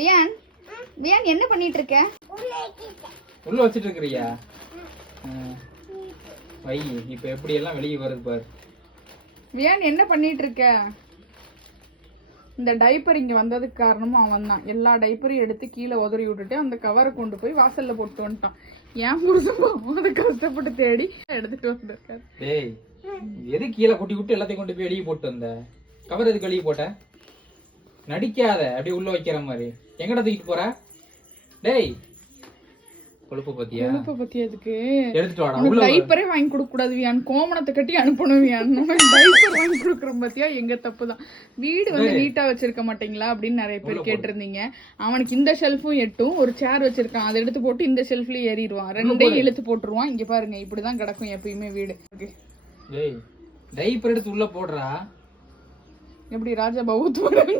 வியான் வியான் என்ன பண்ணிட்டு இருக்க? உள்ள வச்சிட்டு இருக்கறியா? வை இப்ப எப்படி எல்லாம் வெளியே வருது பாரு. வியான் என்ன பண்ணிட்டு இருக்க? இந்த டைப்பர் இங்க வந்ததுக்கு காரணமும் அவன் தான். எல்லா டைப்பரையும் எடுத்து கீழே உதறி விட்டுட்டு அந்த கவரை கொண்டு போய் வாசல்ல போட்டு வந்துட்டான். ஏன் புருஷன் அதை கஷ்டப்பட்டு தேடி எடுத்துட்டு வந்திருக்காரு. டேய் எது கீழே கொட்டி விட்டு எல்லாத்தையும் கொண்டு போய் வெளியே போட்டு வந்த? கவர் எதுக்கு வெளியே போட்ட? நடிக்காத, அப்படியே உள்ள வைக்கிற மாதிரி. எங்கடா தூக்கிட்டு போற? டேய் கொழுப்பு பத்தியா? கொழுப்பு பத்தியா? எதுக்கு எடுத்துட்டு வாடா. உள்ள டைப்பரே வாங்கி கொடுக்க கூடாது வியான். கோமணத்தை கட்டி அனுப்பணும் வியான். டைப்பர் வாங்கி கொடுக்குறோம் பத்தியா? எங்க தப்புதான். வீடு வந்து நீட்டா வச்சிருக்க மாட்டீங்களா அப்படின்னு நிறைய பேர் கேட்டிருந்தீங்க. அவனுக்கு இந்த ஷெல்ஃபும் எட்டும். ஒரு சேர் வச்சிருக்கான், அதை எடுத்து போட்டு இந்த ஷெல்ஃப்லயே ஏறிடுவான். ரெண்டையும் இழுத்து போட்டுருவான். இங்க பாருங்க, இப்படிதான் கிடக்கும் எப்பயுமே வீடு. டேய் டைப்பர் எடுத்து உள்ள போடுறா. எப்படி ராஜா பவுத் போறாங்க.